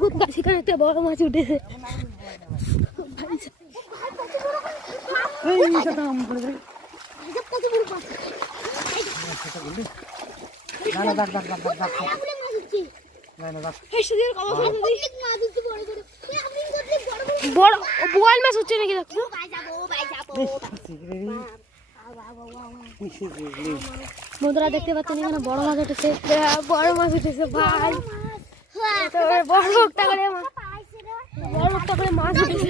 খুব কাছে কাছে বড় মাছ উঠেছে। বড় বোয়াল মাছ হচ্ছে নাকি দেখছো? বন্ধুরা দেখতে পাচ্ছেন এখানে বড় মাছ উঠেছে, বড় মাছ উঠেছে ভাই। বড় একটা করে মাছ উঠেছে।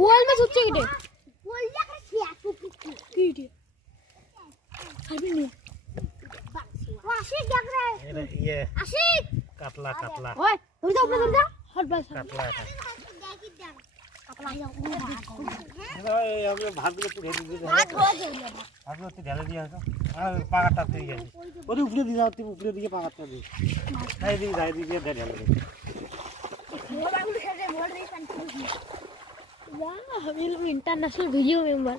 বোয়াল মাছ হচ্ছে কেটে কাতলা কাতলা ভাতগুলো ঢেলে দিয়ে আসো, পাকারটা তৈরি আছে ওদের উপরে দিয়ে যাও, তুমি উপরে দিকে পাকারটা দিই যাই দিয়ে ঢেলে দিই। इंटरनेशनल वीडियो मेंबर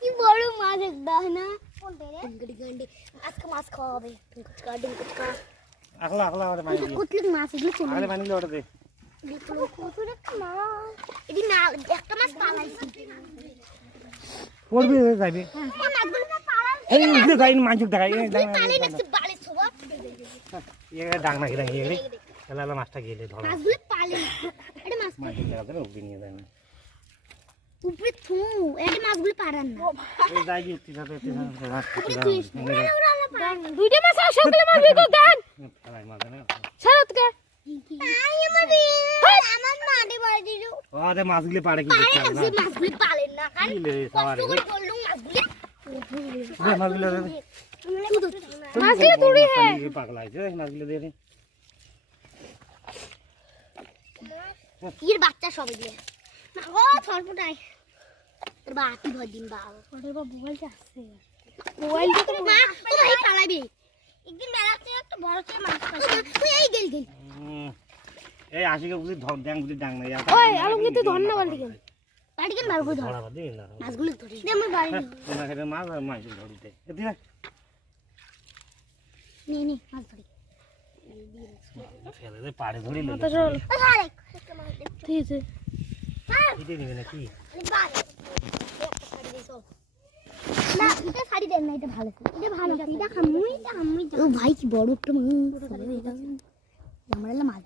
কি বড় মাছ একটা না গন্ডি গন্ডি আজকে মাছ খাওয়া হবে কুচকা ডিম কুচকা আকলা আকলা ওরে মাছ দিয়ে কুতলিক মাছ এগুলো কোন আরে মানিলে ওটা দে কুতলিক মাছ এদি না একটা মাছ পালাইছি পড়বি যাইবে এই মাছগুলো না পালাই এই উঠে যাই মাছ দেখাই পালাই নাকি বালে সব এ ডাং না গিরা এগুলি এলা মাছটা গিয়ে ধরা মাছগুলো পালাই এটা মাছ মাছ জায়গাতে উপরে নিয়ে যায় না উপরে থু এই মাছগুলো পারান না এই যাই উঠতে যাবে মাছ খেতে দুইটা মাছ আছে ওগুলো মারবি তো দেন ফেলাই মাছ না ছাড়ত কে আই মারবি আমার মাটি বাড়ি দিলো ওরে মাছগুলি পারে কি দেখতে না মাছগুলো পালেন না কারণ কি লে সবারে বললুম মাছগুলো মাছগুলো মাছগুলো তুড়ি হে পাগলা আছে মাছগুলো দিয়ে এর বাচ্চা সব এগুলো না ও ছটপটাই তোর বাতি ভর দিন বাবা ওরে বাবা মোবাইল আছে মোবাইল তো মা ও ভাই পালাবি একদিন মেলাতে একটা বড় কে মাছ পাইছি তুই এই গেল এই আশিকে বুঝি ধর ডাং বুঝি ডাং না ওই আলমগীর তো ধর না বললি কেন বাড়ি কেন মারবো ধর ধরা দে না মাছগুলো ধরি দে আমার বাড়ি না খেতে মাছ আর মাছ ধরিতে এদি না নে নে মাছ ধরি ফেলে দে পাড়ে ধরি লে মাথা চল আরে ঠিক আছে এটা নিবে নাকি না এটা শাড়ি দেন না এটা ভালো এটা ভালো এটা খামুই ও ভাই কি বড় একটা মাছ আমরা মাছ